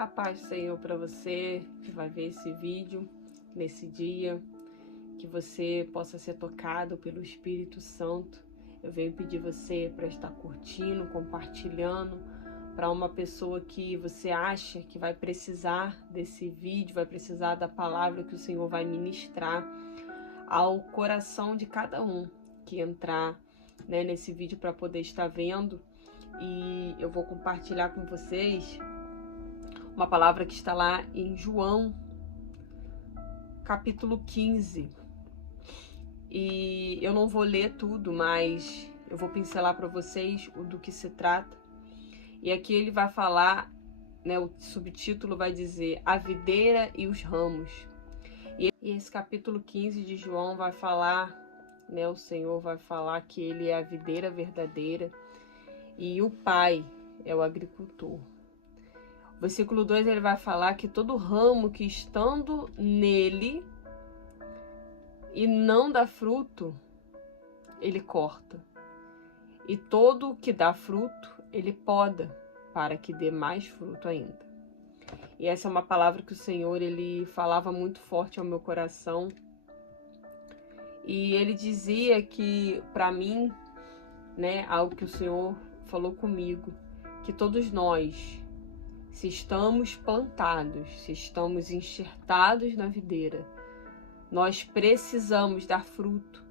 A paz do Senhor para você que vai ver esse vídeo nesse dia, que você possa ser tocado pelo Espírito Santo. Eu venho pedir você para estar curtindo, compartilhando para uma pessoa que você acha que vai precisar desse vídeo, vai precisar da palavra que o Senhor vai ministrar ao coração de cada um que entrar, nesse vídeo para poder estar vendo. E eu vou compartilhar com vocês uma palavra que está lá em João, capítulo 15. E eu não vou ler tudo, mas eu vou pincelar para vocês do que se trata. E aqui ele vai falar, o subtítulo vai dizer A Videira e os Ramos. E esse capítulo 15 de João vai falar, o Senhor vai falar que ele é a videira verdadeira e o Pai é o agricultor. O versículo 2 ele vai falar que todo ramo que estando nele e não dá fruto, ele corta. E todo que dá fruto, ele poda, para que dê mais fruto ainda. E essa é uma palavra que o Senhor, ele falava muito forte ao meu coração. E ele dizia que, para mim, algo que o Senhor falou comigo, que todos nós, se estamos plantados, se estamos enxertados na videira, nós precisamos dar fruto,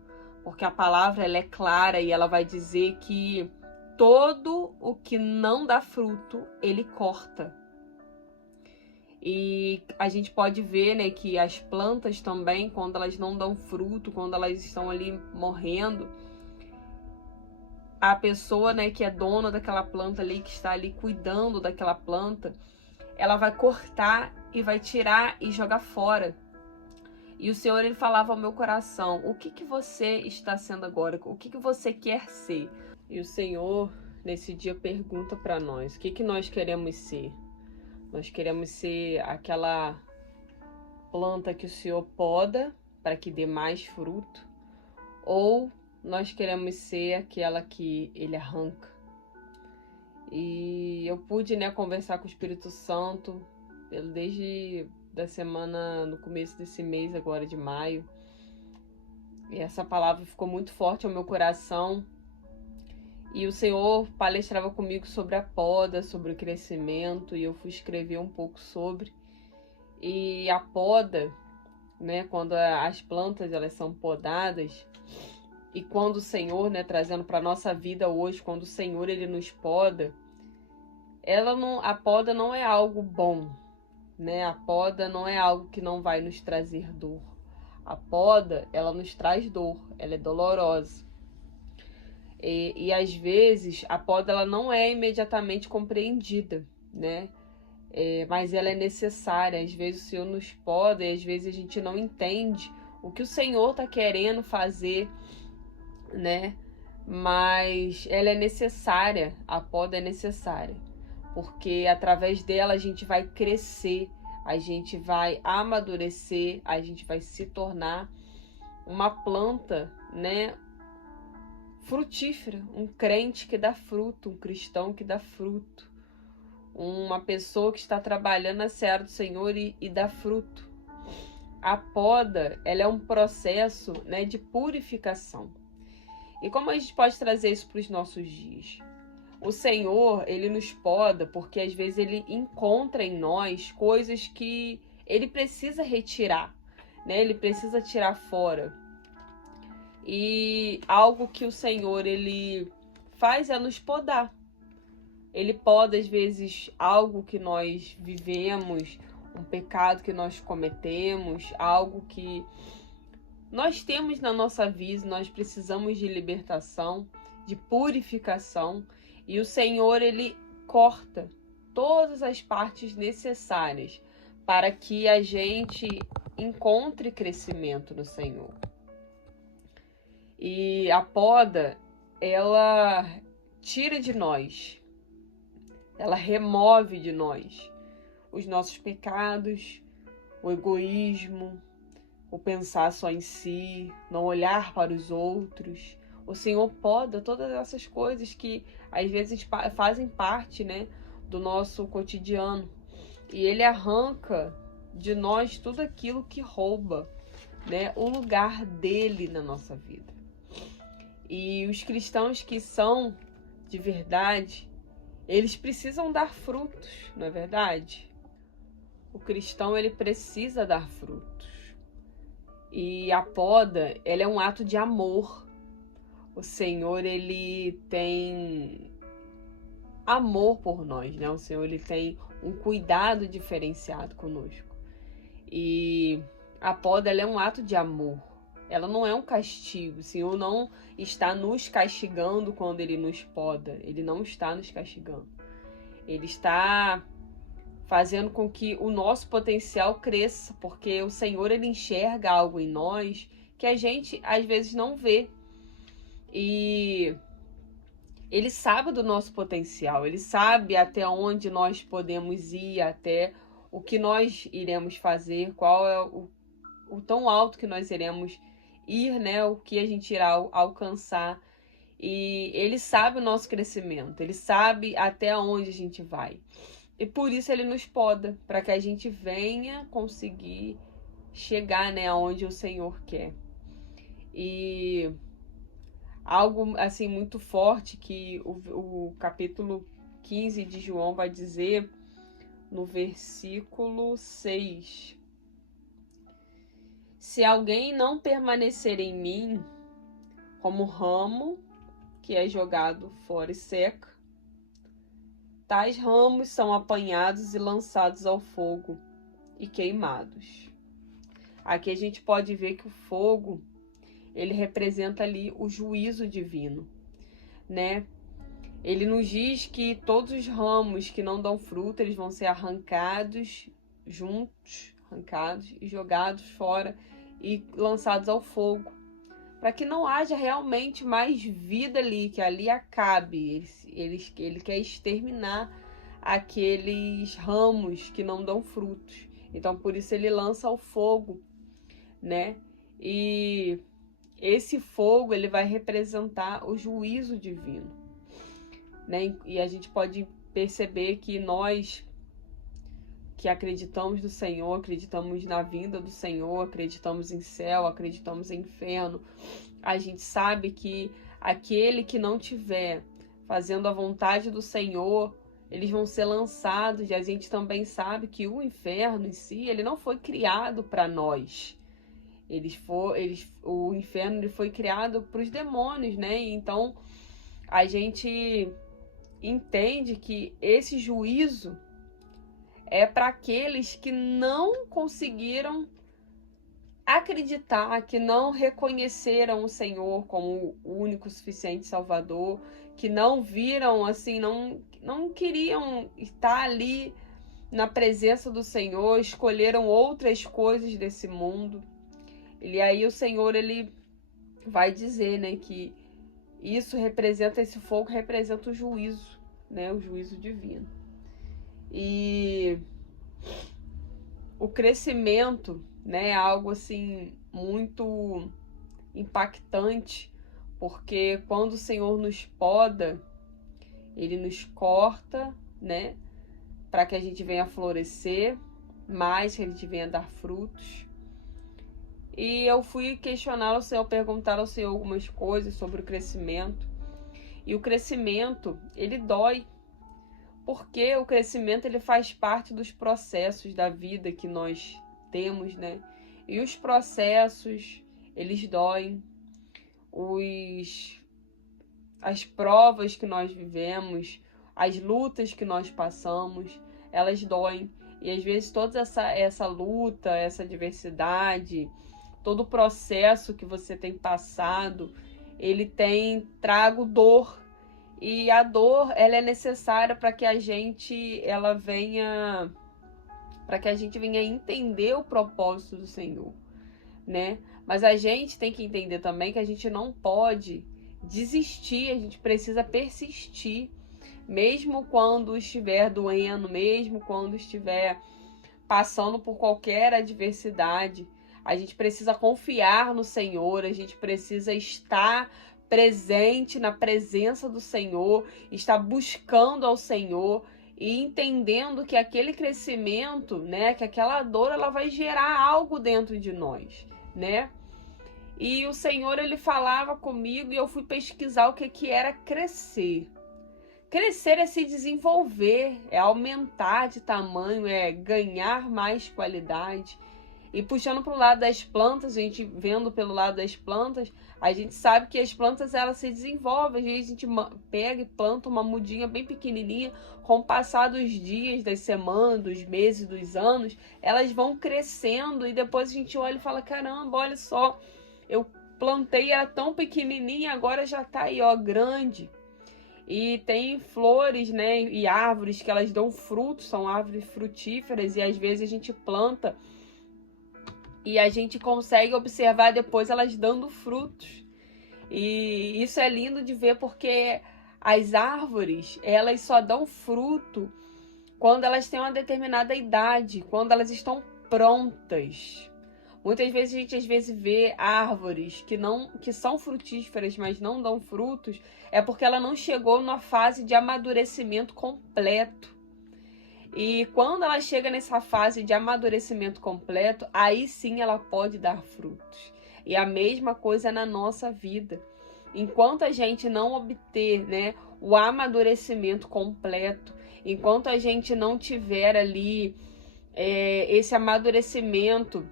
porque a palavra ela é clara e ela vai dizer que todo o que não dá fruto, ele corta. E a gente pode ver, que as plantas também, quando elas não dão fruto, quando elas estão ali morrendo, a pessoa, que é dona daquela planta ali, que está ali cuidando daquela planta, ela vai cortar e vai tirar e jogar fora. E o Senhor, ele falava ao meu coração, o que você está sendo agora? O que você quer ser? E o Senhor, nesse dia, pergunta para nós, o que nós queremos ser? Nós queremos ser aquela planta que o Senhor poda para que dê mais fruto? Ou nós queremos ser aquela que ele arranca? E eu pude, conversar com o Espírito Santo desde da semana, no começo desse mês agora de maio. E essa palavra ficou muito forte ao meu coração. E o Senhor palestrava comigo sobre a poda, sobre o crescimento, e eu fui escrever um pouco sobre. E a poda, quando as plantas elas são podadas, e quando o Senhor, trazendo para a nossa vida hoje, quando o Senhor ele nos poda, a poda não é algo bom, a poda não é algo que não vai nos trazer dor. A poda, ela nos traz dor, ela é dolorosa. E às vezes a poda ela não é imediatamente compreendida, mas ela é necessária. Às vezes o Senhor nos poda e às vezes a gente não entende o que o Senhor está querendo fazer, mas ela é necessária, a poda é necessária, porque através dela a gente vai crescer, a gente vai amadurecer, a gente vai se tornar uma planta, frutífera, um crente que dá fruto, um cristão que dá fruto, uma pessoa que está trabalhando na seara do Senhor e dá fruto. A poda, ela é um processo, de purificação. E como a gente pode trazer isso para os nossos dias? O Senhor, ele nos poda porque às vezes ele encontra em nós coisas que ele precisa retirar, ele precisa tirar fora. E algo que o Senhor, ele faz é nos podar. Ele poda, às vezes, algo que nós vivemos, um pecado que nós cometemos, algo que nós temos na nossa vida, nós precisamos de libertação, de purificação. E o Senhor, ele corta todas as partes necessárias para que a gente encontre crescimento no Senhor. E a poda, ela tira de nós, ela remove de nós os nossos pecados, o egoísmo, o pensar só em si, não olhar para os outros. O Senhor poda todas essas coisas que às vezes fazem parte, do nosso cotidiano. e ele arranca de nós tudo aquilo que rouba, né, o lugar dele na nossa vida. E os cristãos que são de verdade, eles precisam dar frutos, não é verdade? O cristão, ele precisa dar frutos. E a poda, ela é um ato de amor. O Senhor, ele tem amor por nós, né? O Senhor, ele tem um cuidado diferenciado conosco. E a poda, ela é um ato de amor. Ela não é um castigo. O Senhor não está nos castigando quando ele nos poda. Ele não está nos castigando. Ele está fazendo com que o nosso potencial cresça, porque o Senhor, ele enxerga algo em nós que a gente às vezes não vê. E ele sabe do nosso potencial, ele sabe até onde nós podemos ir, até o que nós iremos fazer, qual é o tão alto que nós iremos ir, né? O que a gente irá alcançar. E ele sabe o nosso crescimento, ele sabe até onde a gente vai. E por isso ele nos poda, para que a gente venha conseguir chegar, né, aonde o Senhor quer. E algo assim muito forte que o capítulo 15 de João vai dizer no versículo 6. Se alguém não permanecer em mim, como ramo que é jogado fora e seca, tais ramos são apanhados e lançados ao fogo e queimados. Aqui a gente pode ver que o fogo, ele representa ali o juízo divino, né? Ele nos diz que todos os ramos que não dão fruto, eles vão ser arrancados juntos, arrancados e jogados fora e lançados ao fogo, para que não haja realmente mais vida ali, que ali acabe. Ele quer exterminar aqueles ramos que não dão frutos. Então, por isso ele lança ao fogo, né? E esse fogo, ele vai representar o juízo divino, né? E a gente pode perceber que nós que acreditamos no Senhor, acreditamos na vinda do Senhor, acreditamos em céu, acreditamos em inferno, a gente sabe que aquele que não tiver fazendo a vontade do Senhor, eles vão ser lançados. E a gente também sabe que o inferno em si, ele não foi criado para nós. O inferno, ele foi criado para os demônios, né? Então a gente entende que esse juízo é para aqueles que não conseguiram acreditar, que não reconheceram o Senhor como o único suficiente Salvador, que não viram, assim, não queriam estar ali na presença do Senhor, escolheram outras coisas desse mundo. E aí o Senhor, ele vai dizer, né, que isso representa, esse fogo representa o juízo, né, o juízo divino. E o crescimento, né, é algo assim muito impactante, porque quando o Senhor nos poda, ele nos corta, né, para que a gente venha florescer mais, que a gente venha dar frutos. E eu fui questionar o Senhor, perguntar ao Senhor algumas coisas sobre o crescimento. E o crescimento, ele dói, porque o crescimento, ele faz parte dos processos da vida que nós temos, né? E os processos, eles doem. As provas que nós vivemos, as lutas que nós passamos, elas doem. E às vezes toda essa luta, essa adversidade, todo o processo que você tem passado, ele tem trago dor. E a dor, ela é necessária para que a gente venha entender o propósito do Senhor, né? Mas a gente tem que entender também que a gente não pode desistir, a gente precisa persistir, mesmo quando estiver doendo, mesmo quando estiver passando por qualquer adversidade. A gente precisa confiar no Senhor, a gente precisa estar presente na presença do Senhor, estar buscando ao Senhor e entendendo que aquele crescimento, né, que aquela dor, ela vai gerar algo dentro de nós, né? E o Senhor, ele falava comigo e eu fui pesquisar o que era crescer. Crescer é se desenvolver, é aumentar de tamanho, é ganhar mais qualidade. E puxando para o lado das plantas, a gente vendo pelo lado das plantas, a gente sabe que as plantas elas se desenvolvem. Às vezes a gente pega e planta uma mudinha bem pequenininha, com o passar dos dias, das semanas, dos meses, dos anos, elas vão crescendo e depois a gente olha e fala, caramba, olha só, eu plantei, era tão pequenininha, agora já tá aí, ó, grande. E tem flores, né, e árvores que elas dão frutos, são árvores frutíferas, e às vezes a gente planta e a gente consegue observar depois elas dando frutos. E isso é lindo de ver, porque as árvores, elas só dão fruto quando elas têm uma determinada idade, quando elas estão prontas. Muitas vezes a gente vê árvores que são frutíferas, mas não dão frutos, é porque ela não chegou numa fase de amadurecimento completo. E quando ela chega nessa fase de amadurecimento completo, aí sim ela pode dar frutos. E a mesma coisa na nossa vida. Enquanto a gente não obter, né, o amadurecimento completo, enquanto a gente não tiver ali esse amadurecimento,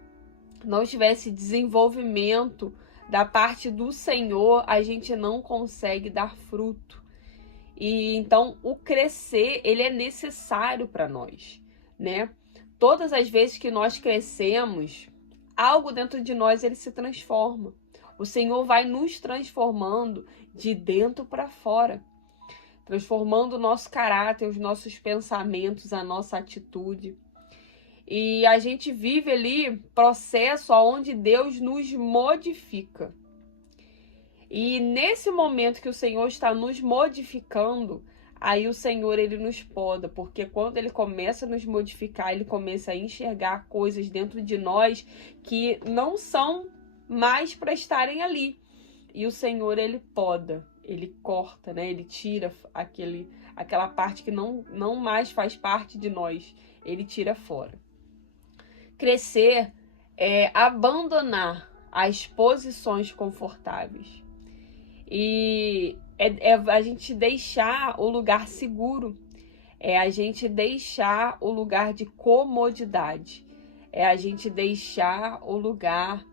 não tiver esse desenvolvimento da parte do Senhor, a gente não consegue dar fruto. E então o crescer, ele é necessário para nós, né? Todas as vezes que nós crescemos, algo dentro de nós ele se transforma. O Senhor vai nos transformando de dentro para fora, transformando o nosso caráter, os nossos pensamentos, a nossa atitude. E a gente vive ali processo onde Deus nos modifica. E nesse momento que o Senhor está nos modificando, aí o Senhor ele nos poda, porque quando ele começa a nos modificar, ele começa a enxergar coisas dentro de nós que não são mais para estarem ali. E o Senhor ele poda, ele corta, né? Ele tira aquela parte que não mais faz parte de nós, ele tira fora. Crescer é abandonar as posições confortáveis. E é a gente deixar o lugar seguro, é a gente deixar o lugar de comodidade, é a gente deixar o lugar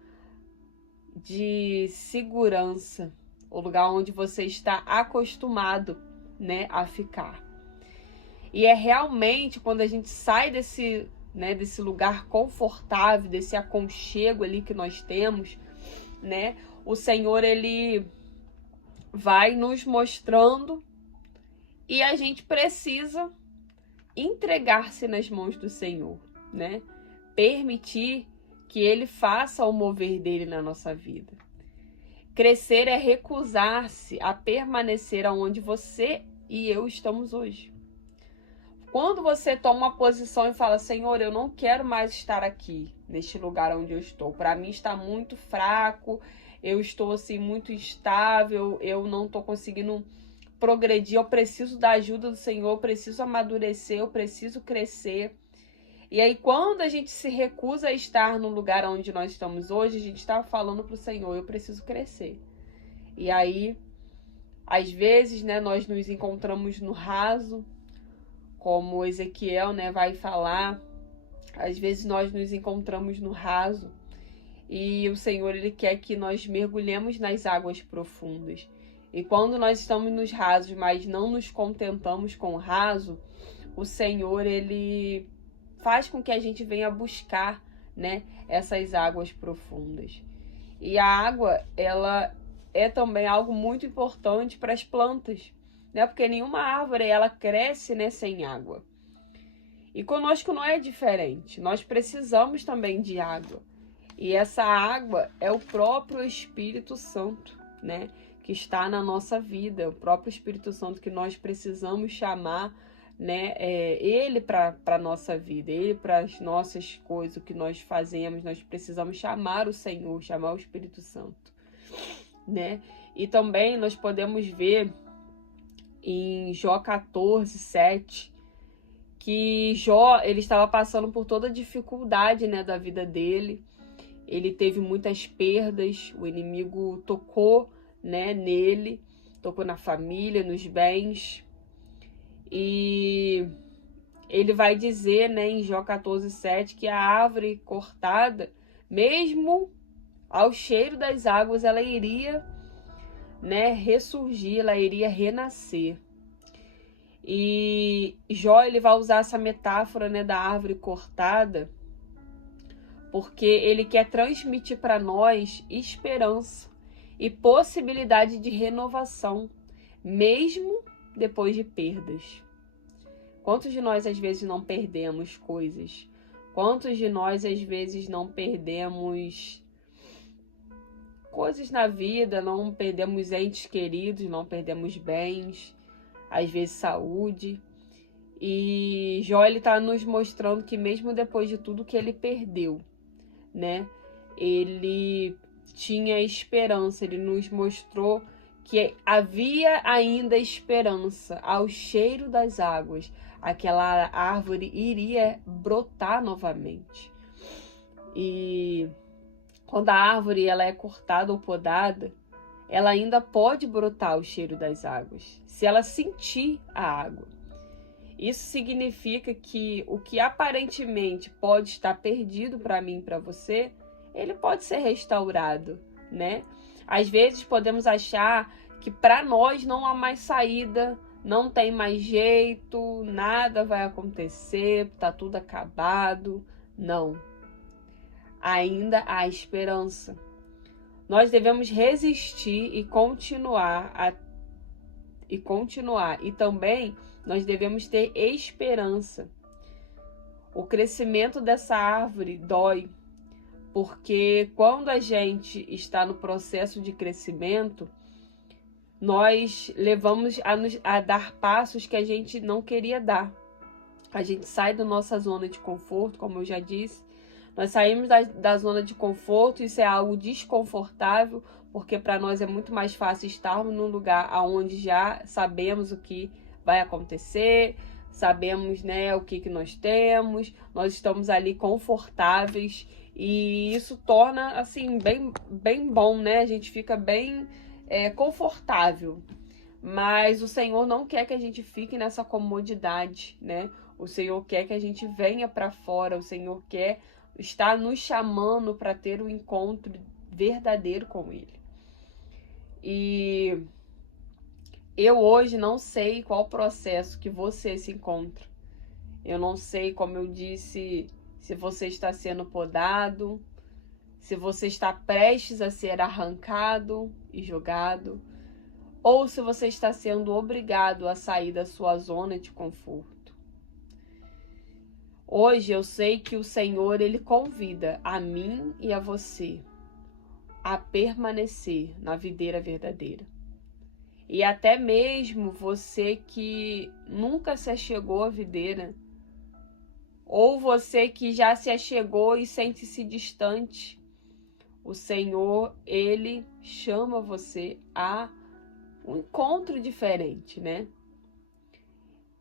de segurança, o lugar onde você está acostumado, né, a ficar. E é realmente quando a gente sai desse lugar confortável, desse aconchego ali que nós temos, né, o Senhor ele vai nos mostrando e a gente precisa entregar-se nas mãos do Senhor, né? Permitir que Ele faça o mover dele na nossa vida. Crescer é recusar-se a permanecer onde você e eu estamos hoje. Quando você toma uma posição e fala, Senhor, eu não quero mais estar aqui, neste lugar onde eu estou. Para mim está muito fraco, eu estou assim muito instável, eu não estou conseguindo progredir, eu preciso da ajuda do Senhor, eu preciso amadurecer, eu preciso crescer. E aí quando a gente se recusa a estar no lugar onde nós estamos hoje, a gente está falando para o Senhor, eu preciso crescer. E aí, às vezes, né, nós nos encontramos no raso, como Ezequiel, né, vai falar, às vezes nós nos encontramos no raso, e o Senhor ele quer que nós mergulhemos nas águas profundas. E quando nós estamos nos rasos, mas não nos contentamos com o raso, o Senhor ele faz com que a gente venha buscar, né, essas águas profundas. E a água, ela é também algo muito importante para as plantas, né? Porque nenhuma árvore ela cresce, né, sem água. E conosco não é diferente. Nós precisamos também de água. E essa água é o próprio Espírito Santo, né, que está na nossa vida, é o próprio Espírito Santo que nós precisamos chamar, né, ele para a nossa vida, ele para as nossas coisas, o que nós fazemos, nós precisamos chamar o Senhor, chamar o Espírito Santo, né? E também nós podemos ver em Jó 14, 7, que Jó, ele estava passando por toda a dificuldade, né, da vida dele. Ele teve muitas perdas, o inimigo tocou, né, nele, tocou na família, nos bens. E ele vai dizer, né, em Jó 14:7, que a árvore cortada, mesmo ao cheiro das águas, ela iria, né, ressurgir, ela iria renascer. E Jó, ele vai usar essa metáfora, né, da árvore cortada, porque ele quer transmitir para nós esperança e possibilidade de renovação, mesmo depois de perdas. Quantos de nós às vezes não perdemos coisas? Quantos de nós às vezes não perdemos coisas na vida, não perdemos entes queridos, não perdemos bens, às vezes saúde? E Jó, ele está nos mostrando que mesmo depois de tudo que ele perdeu, né, ele tinha esperança. Ele nos mostrou que havia ainda esperança. Ao cheiro das águas, aquela árvore iria brotar novamente. E quando a árvore ela é cortada ou podada, ela ainda pode brotar ao cheiro das águas, se ela sentir a água. Isso significa que o que aparentemente pode estar perdido para mim e para você, ele pode ser restaurado, né? Às vezes podemos achar que para nós não há mais saída, não tem mais jeito, nada vai acontecer, tá tudo acabado. Não. Ainda há esperança. Nós devemos resistir e continuar. E também nós devemos ter esperança. O crescimento dessa árvore dói, porque quando a gente está no processo de crescimento, nós levamos a dar passos que a gente não queria dar. A gente sai da nossa zona de conforto, como eu já disse. Nós saímos da zona de conforto, isso é algo desconfortável, porque para nós é muito mais fácil estarmos num lugar onde já sabemos o que vai acontecer, sabemos, né, o que nós temos, nós estamos ali confortáveis e isso torna, assim, bem bom, né? A gente fica bem confortável, mas o Senhor não quer que a gente fique nessa comodidade, né? O Senhor quer que a gente venha para fora, o Senhor quer estar nos chamando para ter um encontro verdadeiro com Ele. E eu hoje não sei qual processo que você se encontra. Eu não sei, como eu disse, se você está sendo podado, se você está prestes a ser arrancado e jogado, ou se você está sendo obrigado a sair da sua zona de conforto. Hoje eu sei que o Senhor, Ele convida a mim e a você a permanecer na videira verdadeira. E até mesmo você que nunca se achegou à videira, ou você que já se achegou e sente-se distante, o Senhor, Ele chama você a um encontro diferente, né?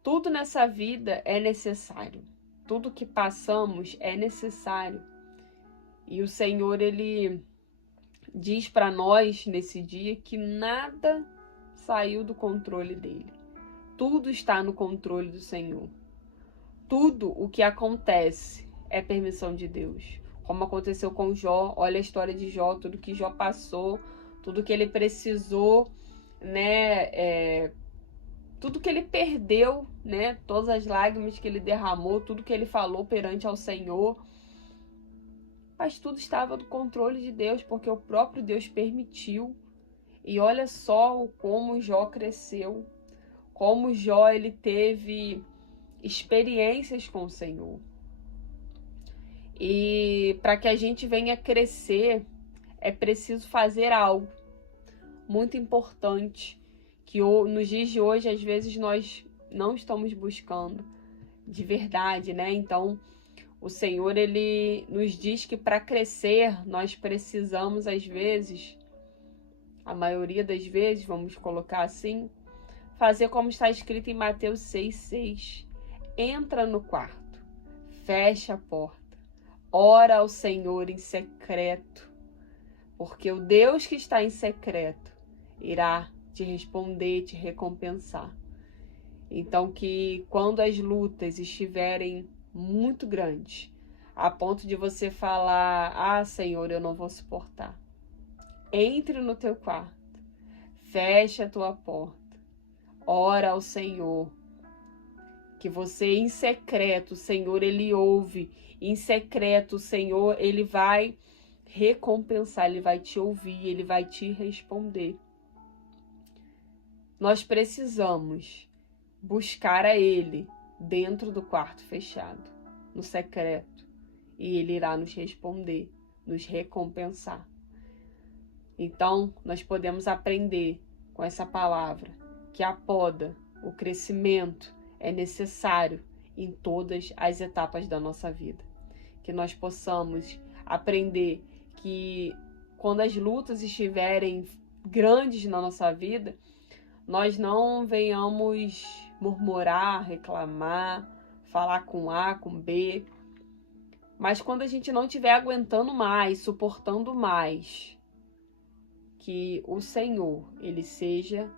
Tudo nessa vida é necessário. Tudo que passamos é necessário. E o Senhor, Ele diz para nós nesse dia que nada saiu do controle dele. Tudo está no controle do Senhor. Tudo o que acontece é permissão de Deus. Como aconteceu com Jó, olha a história de Jó, tudo que Jó passou, tudo que ele precisou, né? Tudo que ele perdeu, né? Todas as lágrimas que ele derramou, tudo que ele falou perante ao Senhor. Mas tudo estava no controle de Deus, porque o próprio Deus permitiu. E olha só como Jó cresceu, como Jó ele teve experiências com o Senhor. E para que a gente venha crescer, é preciso fazer algo muito importante, que nos dias de hoje, às vezes, nós não estamos buscando de verdade, né? Então, o Senhor, Ele nos diz que para crescer, nós precisamos, às vezes, a maioria das vezes, vamos colocar assim, fazer como está escrito em Mateus 6,6. entra no quarto, fecha a porta, ora ao Senhor em secreto, porque o Deus que está em secreto irá te responder, te recompensar. Então que quando as lutas estiverem muito grandes, a ponto de você falar, ah, Senhor, eu não vou suportar. Entre no teu quarto, fecha a tua porta, ora ao Senhor, que você em secreto, o Senhor, Ele ouve, em secreto, o Senhor, Ele vai recompensar, Ele vai te ouvir, Ele vai te responder. Nós precisamos buscar a Ele dentro do quarto fechado, no secreto, e Ele irá nos responder, nos recompensar. Então, nós podemos aprender com essa palavra que a poda, o crescimento é necessário em todas as etapas da nossa vida. Que nós possamos aprender que quando as lutas estiverem grandes na nossa vida, nós não venhamos murmurar, reclamar, falar com A, com B, mas quando a gente não estiver aguentando mais, suportando mais, que o Senhor, Ele seja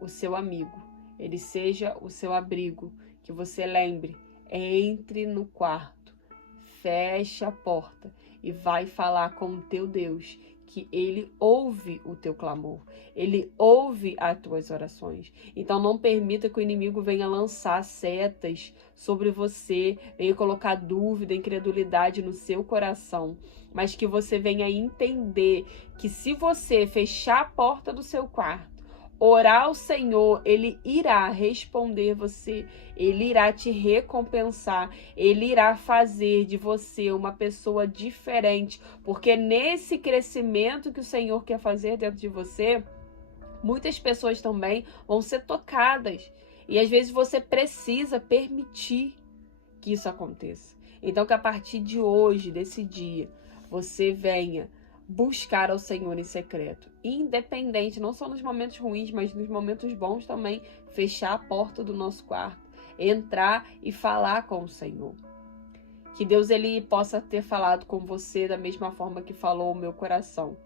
o seu amigo, Ele seja o seu abrigo, que você lembre, entre no quarto, feche a porta e vai falar com o teu Deus, que Ele ouve o teu clamor, Ele ouve as tuas orações. Então não permita que o inimigo venha lançar setas sobre você, venha colocar dúvida, incredulidade no seu coração, mas que você venha entender que se você fechar a porta do seu quarto, orar ao Senhor, Ele irá responder você, Ele irá te recompensar, Ele irá fazer de você uma pessoa diferente, porque nesse crescimento que o Senhor quer fazer dentro de você, muitas pessoas também vão ser tocadas, e às vezes você precisa permitir que isso aconteça. Então que a partir de hoje, desse dia, você venha buscar ao Senhor em secreto, independente, não só nos momentos ruins, mas nos momentos bons também, fechar a porta do nosso quarto, entrar e falar com o Senhor. Que Deus Ele possa ter falado com você da mesma forma que falou o meu coração,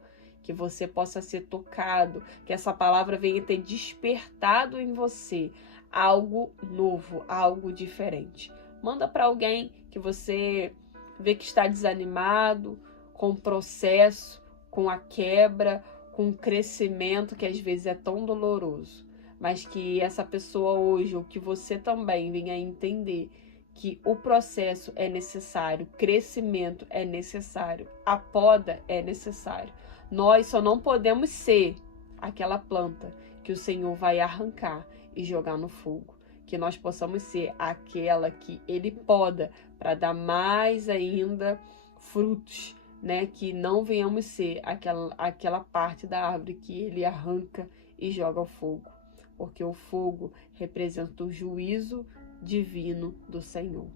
que você possa ser tocado, que essa palavra venha ter despertado em você algo novo, algo diferente. Manda para alguém que você vê que está desanimado, com o processo, com a quebra, com o crescimento que às vezes é tão doloroso, mas que essa pessoa hoje, ou que você também venha entender que o processo é necessário, o crescimento é necessário, a poda é necessário. Nós só não podemos ser aquela planta que o Senhor vai arrancar e jogar no fogo. Que nós possamos ser aquela que Ele poda para dar mais ainda frutos, né? Que não venhamos ser aquela parte da árvore que Ele arranca e joga ao fogo. Porque o fogo representa o juízo divino do Senhor.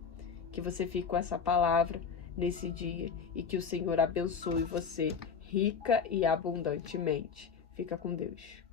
Que você fique com essa palavra nesse dia e que o Senhor abençoe você rica e abundantemente. Fica com Deus.